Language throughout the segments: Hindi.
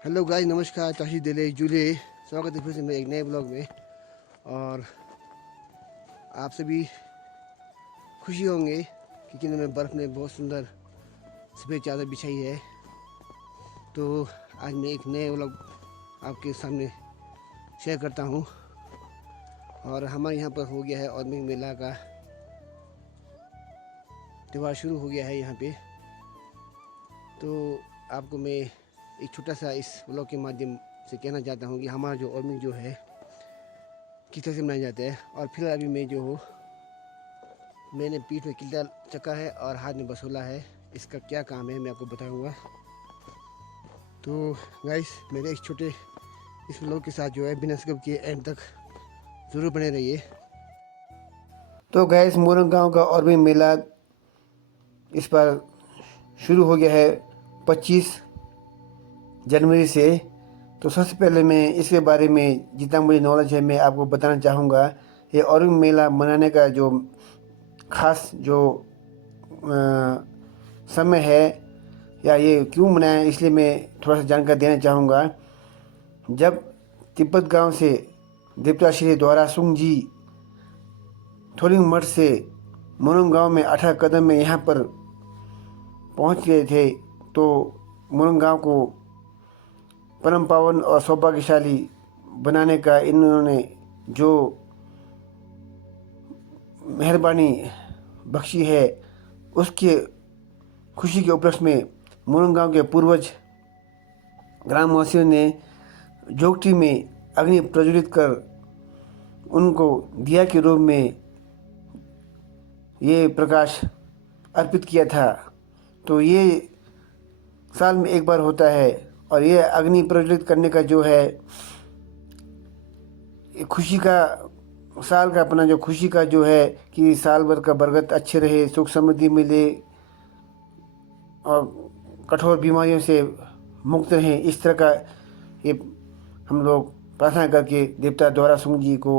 हेलो गाइस, नमस्कार। ताशी दिले जुले स्वागत है फिर से मेरे एक नए ब्लॉग में। और आप सभी खुशी होंगे कि किन्हों में बर्फ़ ने बहुत सुंदर सफ़ेद चादर बिछाई है। तो आज मैं एक नए ब्लॉग आपके सामने शेयर करता हूँ। और हमारे यहाँ पर हो गया है औरमिंग मेला का त्यौहार शुरू हो गया है यहाँ पे। तो आपको मैं एक छोटा सा इस ब्लॉग के माध्यम से कहना चाहता हूँ कि हमारा जो औरमिंग जो है किस तरह से मनाया जाता है। और फिलहाल अभी मैं जो हूँ, मैंने पीठ में किल्ला चक्का है और हाथ में बसोला है। इसका क्या काम है मैं आपको बताऊंगा। तो गाइस, मेरे एक छोटे इस व्लॉग के साथ जो है बिना स्किप किए एंड तक ज़रूर बने रहिए। तो गाइस, मोरंग गांव का और भी मेला इस बार शुरू हो गया है 25 जनवरी से। तो सबसे पहले मैं इसके बारे में जितना मुझे नॉलेज है मैं आपको बताना चाहूँगा। ये औरंग मेला मनाने का जो ख़ास जो समय है या ये क्यों मनाया, इसलिए मैं थोड़ा सा जानकारी देना चाहूँगा। जब तिब्बत गांव से देवता श्री द्वारा सुंग जी थोलिंग मठ से मोरंग गांव में 18 कदम में यहाँ पर पहुँच गए थे, तो मोरंग गांव को परम पावन और सौभाग्यशाली बनाने का इन्होंने जो मेहरबानी बख्शी है, उसके खुशी के उपलक्ष्य में मोरंग गांव के पूर्वज ग्रामवासियों ने जोगठी में अग्नि प्रज्वलित कर उनको दिया के रूप में ये प्रकाश अर्पित किया था। तो ये साल में एक बार होता है। और ये अग्नि प्रज्वलित करने का जो है खुशी का साल का अपना जो खुशी का जो है कि साल भर का बरकत अच्छे रहे, सुख समृद्धि मिले और कठोर बीमारियों से मुक्त रहें, इस तरह का ये हम लोग प्रार्थना करके देवता द्वारा सुंग जी को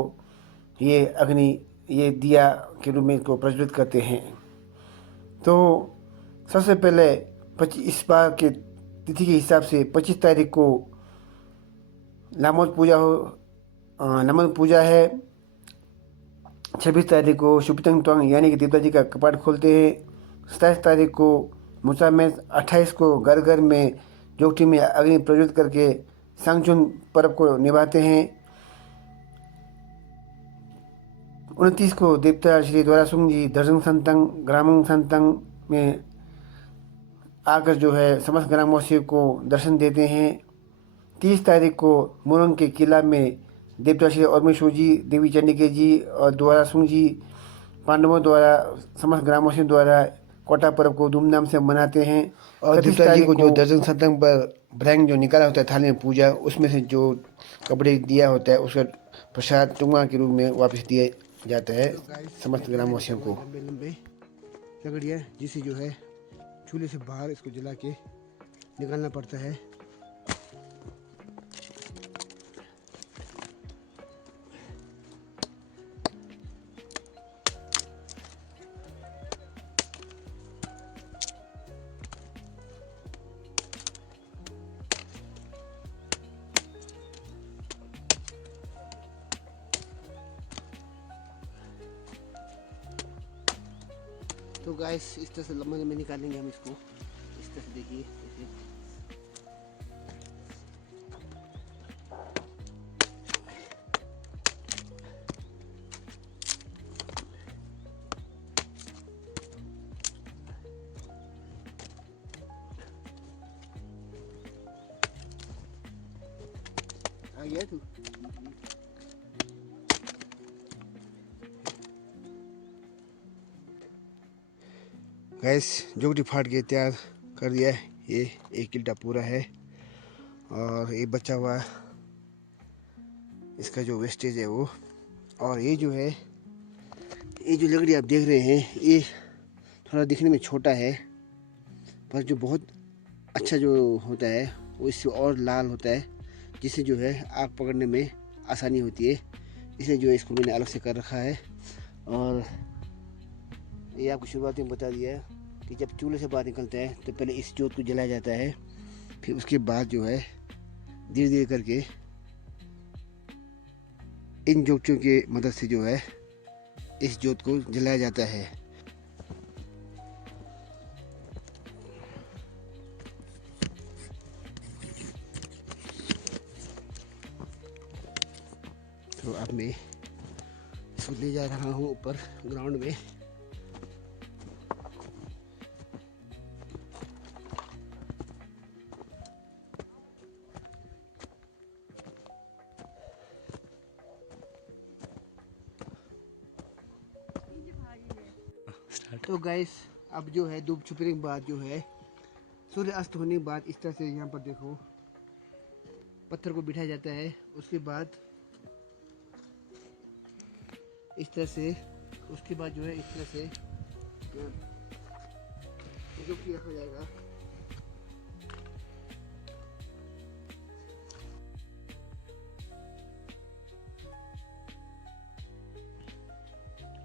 ये अग्नि ये दिया के रूप में इसको प्रज्वलित करते हैं। तो सबसे पहले इस बार के तिथि के हिसाब से 25 तारीख को लामोद पूजा लामोद पूजा है। 26 तारीख को शुपितंग त्वंग यानी कि देवता जी का कपाट खोलते हैं। 27 तारीख को मुसा में, 28 को घर घर में जोगठी में अग्नि प्रज्वलित करके सांगचुन पर्व को निभाते हैं। 29 को देवता श्री द्वारा सुंग जी दर्जन संतंग ग्रामंग संतंग में आकर जो है समस्त ग्रामवासियों को दर्शन देते हैं। 30 तारीख को मोरंग के किला में देवता श्री औरमेश्वर जी, देवी चंडिका जी और द्वारा सुंग जी पांडवों द्वारा समस्त ग्रामवासियों द्वारा कोटा पर्व को धूमधाम से मनाते हैं। और देवता जी को जो दर्जन संतंग पर भ्रंग जो निकाला होता है थाली में पूजा, उसमें से जो कपड़े दिया होता है उसका प्रसाद टुंगा के रूप में वापस दिया जाता है समस्त ग्रामवासियों को। लंबे लंबे लकड़ियाँ जिसे जो है चूल्हे से बाहर इसको जला के निकालना पड़ता है। तो गाइस, इस तरह से लंबे लंबे निकालेंगे हम इसको। इस तरह से देखिए ऐसे। आ गया तू। गैस जोगटी फाड़ के तैयार कर दिया है। ये 1 किल्टा पूरा है और ये बचा हुआ इसका जो वेस्टेज है वो। और ये जो है, ये जो लकड़ी आप देख रहे हैं, ये थोड़ा दिखने में छोटा है पर जो बहुत अच्छा जो होता है वो इससे और लाल होता है, जिससे जो है आग पकड़ने में आसानी होती है। इसलिए जो है इसको मैंने अलग से कर रखा है। और ये आपको शुरुआत में बता दिया है कि जब चूल्हे से बाहर निकलता है तो पहले इस जोत को जलाया जाता है, फिर उसके बाद जो है धीरे धीरे करके इन जोतियों की मदद से जो है इस जोत को जलाया जाता है। तो अब मैं इसको ले जा रहा हूँ ऊपर ग्राउंड में। तो गाइस अब जो है धूप छुपने के बाद जो है सूर्य अस्त होने के बाद इस तरह से यहाँ पर देखो पत्थर को बिठाया जाता है। उसके बाद इस तरह से उसके बाद जो है इस तरह से जो कि रखा जाएगा।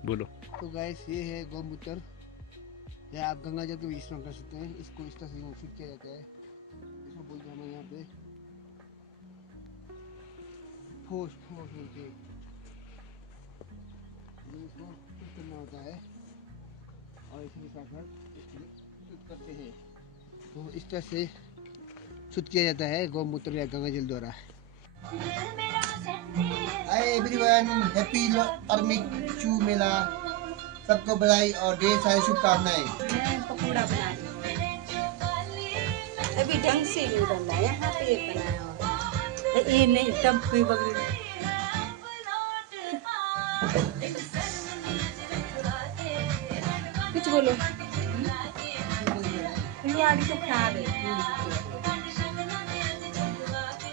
बोलो। तो गाइस ये है गौमूत्र, या आप गंगा जल के भी इस्तेमाल कर सकते हैं। इसको इस तरह से फिट किया जाता है। इसको बोलते हैं हमारे यहाँ पे फोर्स बोलते हैं। इसको फिट करना होता है और इसी के साथ साथ इसको शुद्ध करते हैं। तो इस तरह से शुद्ध किया जाता है गौमूत्र या गंगा जल द्वारा। हाय एवरीवन, हैप्पी अर्मिक मेला, सबको बधाई और ढेर सारी शुभकामनाएं। मैं पकौड़ा बना रही हूँ, अभी ढंग से नहीं बन रहा है, यहाँ पे बनाया हुआ ये नहीं तब कोई बगल कुछ बोलो। फुलवाड़ी तो खराब है,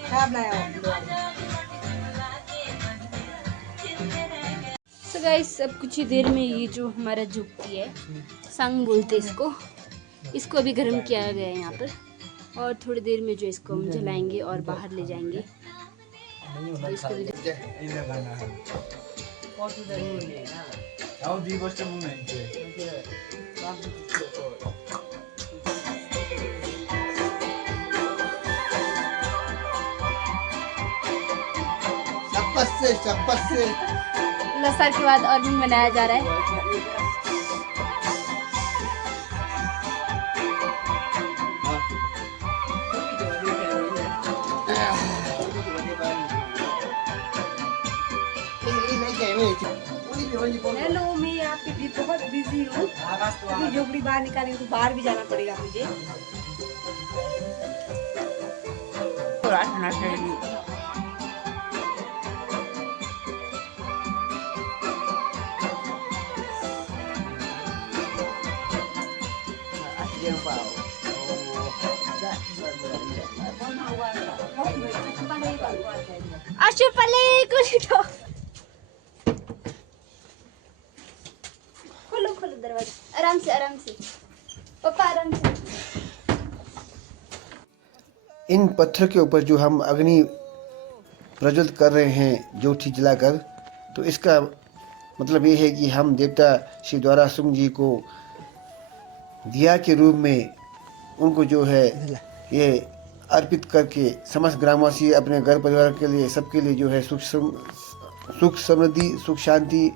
खराब लाया हो। तो गाइस अब कुछ ही देर में ये जो हमारा झुकती है संग बोलते इसको अभी गर्म किया गया है यहाँ पर, और थोड़ी देर में जो इसको हम जलाएंगे और बाहर ले जाएंगे। तो इसको भी शाबाश से लसर के बाद और भी मनाया जा रहा है। हेलो, मैं आपके भी बहुत बिजी हूँ, अभी झोपड़ी बाहर निकालेंगे तो बाहर भी जाना पड़ेगा मुझे। अशुपले कुलिठो, खोलो खोलो दरवाजा, आराम से पापा आराम से। इन पत्थर के ऊपर जो हम अग्नि प्रज्वलित कर रहे हैं जोठी जलाकर, तो इसका मतलब ये है कि हम देवता श्री द्वारा सिंह जी को दिया के रूप में उनको जो है ये अर्पित करके समस्त ग्रामवासी अपने घर परिवार के लिए, सबके लिए जो है सुख समृद्धि सुख शांति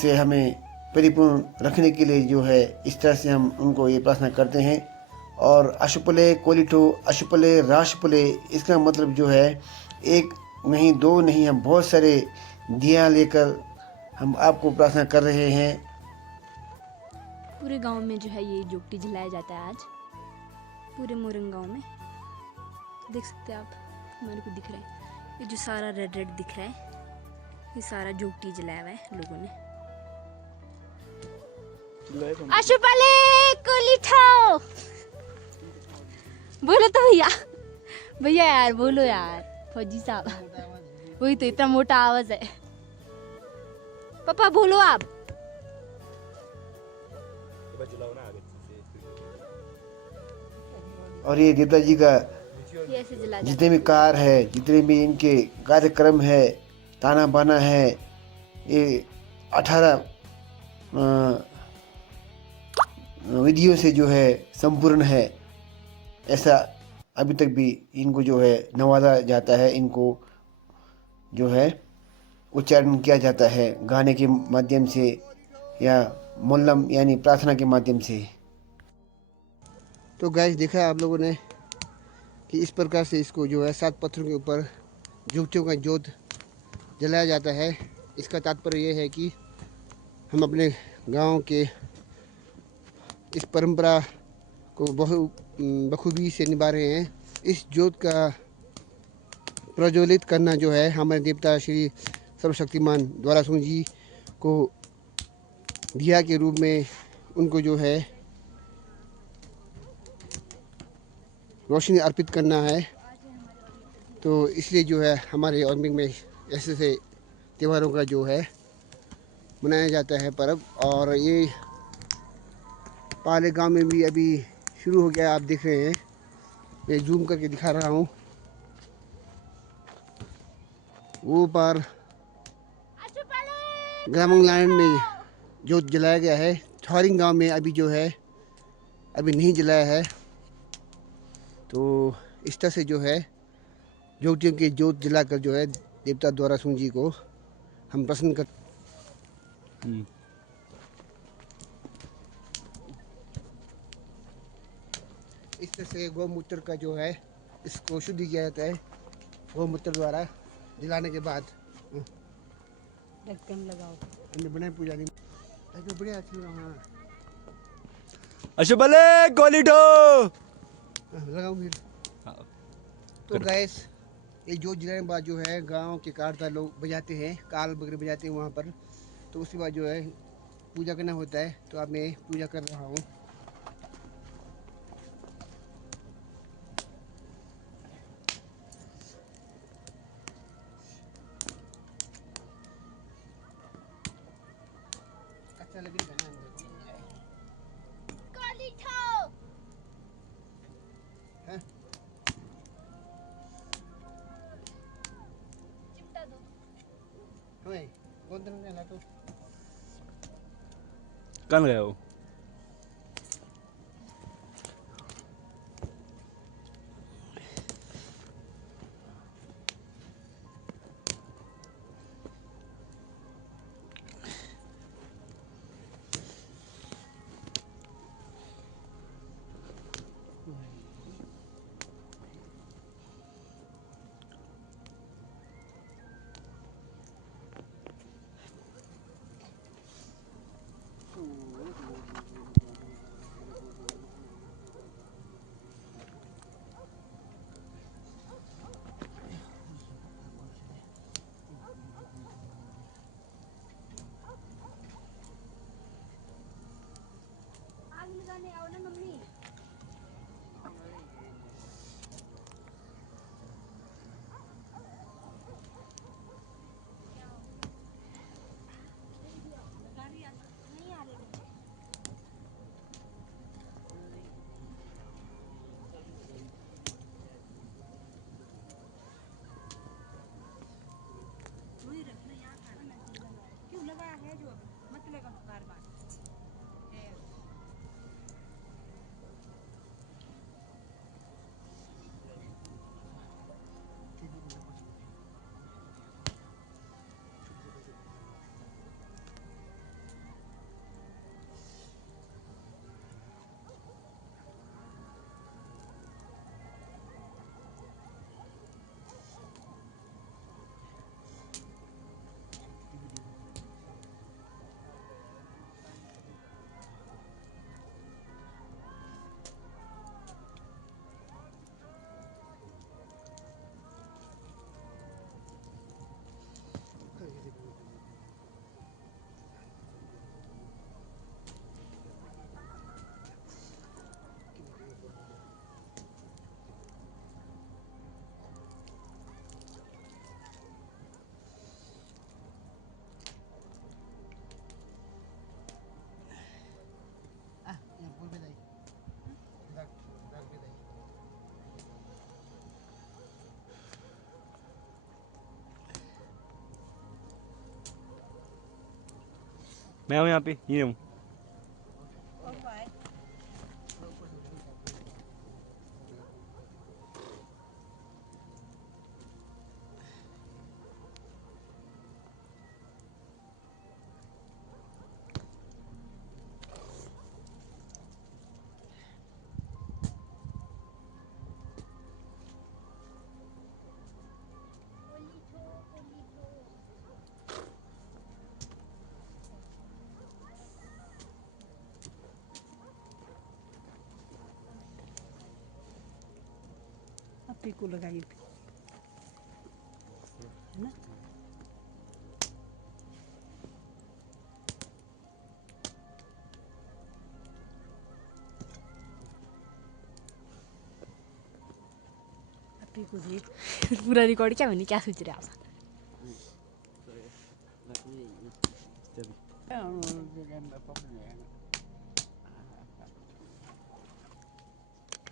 से हमें परिपूर्ण रखने के लिए जो है इस तरह से हम उनको ये प्रार्थना करते हैं। और अशुपले कोलिठो अशुपले राशपुले, इसका मतलब जो है एक नहीं दो नहीं, हम बहुत सारे दिया लेकर हम आपको प्रार्थना कर रहे हैं। पूरे गांव में जो है ये जोगटी जलाया जाता है आज, पूरे मोरंग गांव में। देख सकते हैं आप, हमारे को दिख रहा है ये जो सारा रेड रेड दिख रहा है, ये सारा जोगटी जलाया हुआ है लोगों ने। अशुपले कोलिठो बोलो तो भैया, भैया यार बोलो यार, फौजी साहब, वही तो इतना मोटा आवाज है। पापा बोलो आप। और ये देवता जी का जितने भी कार्य है, जितने भी इनके कार्यक्रम है, ताना बाना है, ये 18 विधियों से जो है संपूर्ण है, ऐसा अभी तक भी इनको जो है नवाजा जाता है, इनको जो है उच्चारण किया जाता है गाने के माध्यम से या मुल्लम यानी प्रार्थना के माध्यम से। तो गाइस देखा आप लोगों ने कि इस प्रकार से इसको जो है 7 पत्थरों के ऊपर जुगतियों का जोत जलाया जाता है। इसका तात्पर्य यह है कि हम अपने गांव के इस परंपरा को बखूबी से निभा रहे हैं। इस जोत का प्रज्वलित करना जो है हमारे देवता श्री सर्वशक्तिमान द्वारासुंग जी को दिया के रूप में उनको जो है रोशनी अर्पित करना है। तो इसलिए जो है हमारे ऑर्मिक में ऐसे ऐसे त्योहारों का जो है मनाया जाता है पर्व। और ये पाले गांव में भी अभी शुरू हो गया, आप देख रहे हैं। मैं जूम करके दिखा रहा हूँ। वो पार ग्रामीण लैंड में जोत जलाया गया है। थॉरिंग गांव में अभी जो है अभी नहीं जलाया है। तो इस तरह से जो है ज्योतियों की जोत जलाकर जो है देवता द्वारासुंग जी को हम प्रसन्न कर। इस तरह से गौमूत्र का जो है इसको शुद्ध किया जाता है गौमूत्र द्वारा जलाने के बाद। ढक्कन लगाओ। हमने बनाई पूजा नहीं तो बढ़िया अच्छी। हाँ अशुभले गोलीडो लगाऊं फिर। तो गैस ये जोत जलाने के बाद जो है गांव के कारदार लोग बजाते हैं, काल वगैरह बजाते हैं वहाँ पर। तो उसके बाद जो है पूजा करना होता है। तो अब मैं पूजा कर रहा हूँ। अच्छा लगेगा ना अंदर हैं? हमें कौन तरह ने ला तो कल गए हो आओ ना मम्मी। क्यों लगा है जो मत लगा बार बार। मैं हूँ यहाँ पे, ये हूँ। आप ही को लगाइए है ना। आप ही को दे पूरा रिकॉर्ड क्या बनी, क्या सोच रहे आप?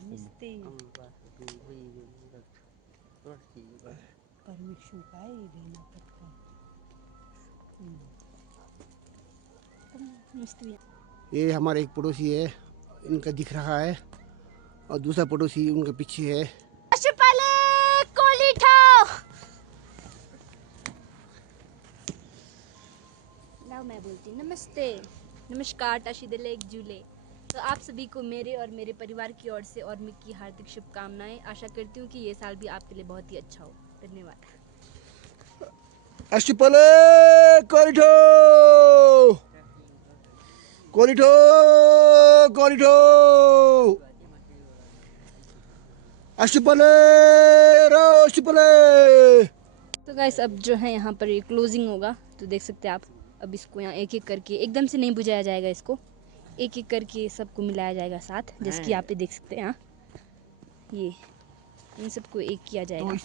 नमस्ते परमिशन का ही देना पड़ता है। मस्त ये हमारा एक पड़ोसी है, इनका दिख रहा है, और दूसरा पड़ोसी उनके पीछे है। नाउ मैं बोलती हूँ नमस्ते, नमस्कार, टाशीदले एक जूले। तो आप सभी को मेरे और मेरे परिवार की ओर से और मी की हार्दिक शुभकामनाएं। आशा करती हूँ कि ये साल भी आपके लिए बहुत ही अच्छा हो। धन्यवाद। Ashipale Corito Corito Corito Ashipale Ashipale। तो गाइस अब जो है यहाँ पर ये क्लोजिंग होगा, तो देख सकते हैं आप। अब इसको यहाँ एक एक करके, एकदम से नहीं बुझाया जाएगा, इसको एक एक करके सबको मिलाया जाएगा साथ, जैसे कि आप ये देख सकते हैं। यहाँ ये इन सबको एक किया जाएगा।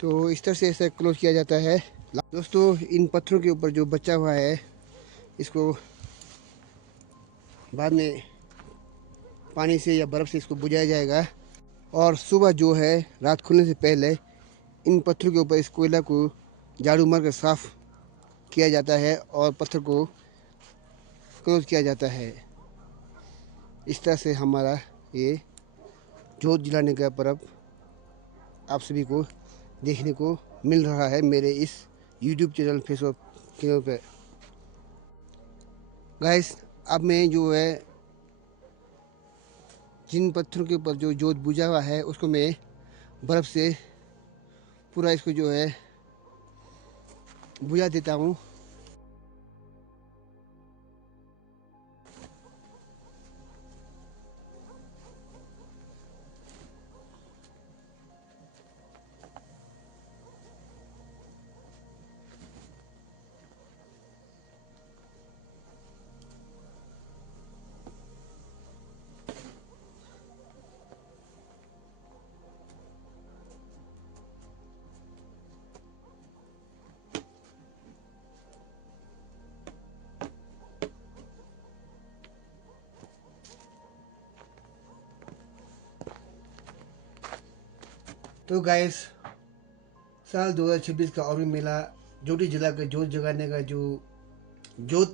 तो इस तरह से ऐसा क्लोज किया जाता है। दोस्तों, इन पत्थरों के ऊपर जो बचा हुआ है, इसको बाद में पानी से या बर्फ़ से इसको बुझाया जाएगा, और सुबह जो है रात खुलने से पहले इन पत्थरों के ऊपर इस कोयला को झाड़ू मार कर साफ़ किया जाता है और पत्थर को क्लोज किया जाता है। इस तरह से हमारा ये जोत जलाने का पर्व आप सभी को देखने को मिल रहा है मेरे इस YouTube चैनल फेसबुक के पे। गाइस, अब मैं जो है जिन पत्थरों के ऊपर जो जोत बुझा हुआ है उसको मैं बर्फ़ से पूरा इसको जो है बुझा देता हूँ। तो गाइस, साल 2026 का और भी मेला जोटी जला कर जोत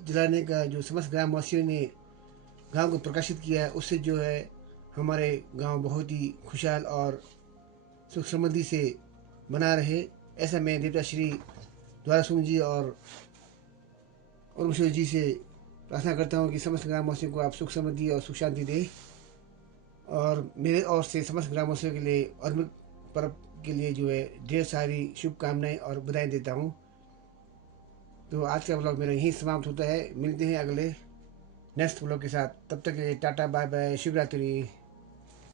जगाने का जो समस्त ग्रामवासियों ने गांव को प्रकाशित किया है, उससे जो है हमारे गांव बहुत ही खुशहाल और सुख समृद्धि से बना रहे। ऐसा मैं देवता श्री द्वारा सिंह जी और जी से प्रार्थना करता हूँ कि समस्त ग्रामवासियों को आप सुख समृद्धि और सुख शांति दें, और मेरे ओर से समस्त ग्रामवासियों के लिए और पर्व के लिए जो है ढेर सारी शुभकामनाएं और बधाई देता हूँ। तो आज का ब्लॉग मेरा यहीं समाप्त होता है। मिलते हैं अगले नेक्स्ट ब्लॉग के साथ। तब तक के लिए टाटा बाय बाय, शुभ रात्रि।